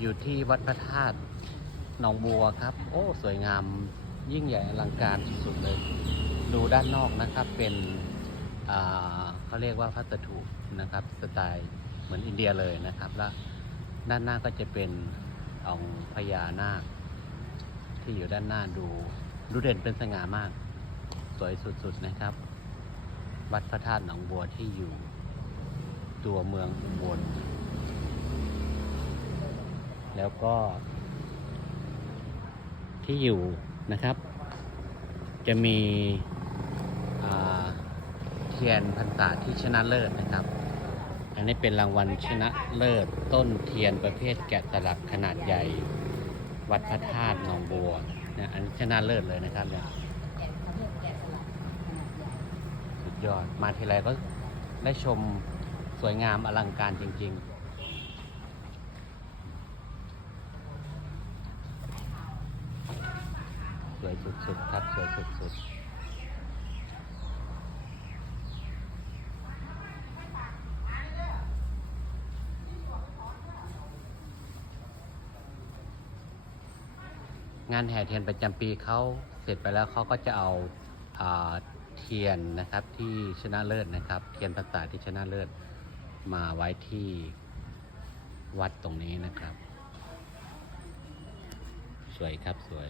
อยู่ที่วัดพระธาตุหนองบัวครับ โอ้สวยงามยิ่งใหญ่อลังการสุดๆเลย ดูด้านนอกนะครับเป็นเขาเรียกว่าพัสดุนะครับ สไตล์เหมือนอินเดียเลยนะครับ แล้วด้านหน้าก็จะเป็นองค์พญานาค ที่อยู่ด้านหน้าดูดูเด่นเป็นสง่ามาก สวยสุดๆนะครับ วัดพระธาตุหนองบัวที่อยู่ตัวเมืองอุบล แล้วก็ ที่อยู่นะครับ จะมีเทียนพรรษาที่ชนะเลิศนะครับ อันนี้เป็นรางวัลชนะเลิศต้นเทียนประเภทแกะสลักขนาดใหญ่ วัดพระธาตุหนองบัวเนี่ยอันนี้ชนะเลิศเลยนะครับเนี่ยแกะเขาดียกแกะสลักขนาดใหญ่สุดยอดมาทีไรก็ได้ชมสวยงามอลังการจริง ๆ สวยสุดๆครับสวยสุดๆงานแห่เทียนประจำปีเขาเสร็จไปแล้วเขาก็จะเอาอาเทียนนะครับที่ชนะเลิศนะครับ เทียนภาษาที่ชนะเลิศมาไว้ที่วัดตรงนี้นะครับ สวยครับสวย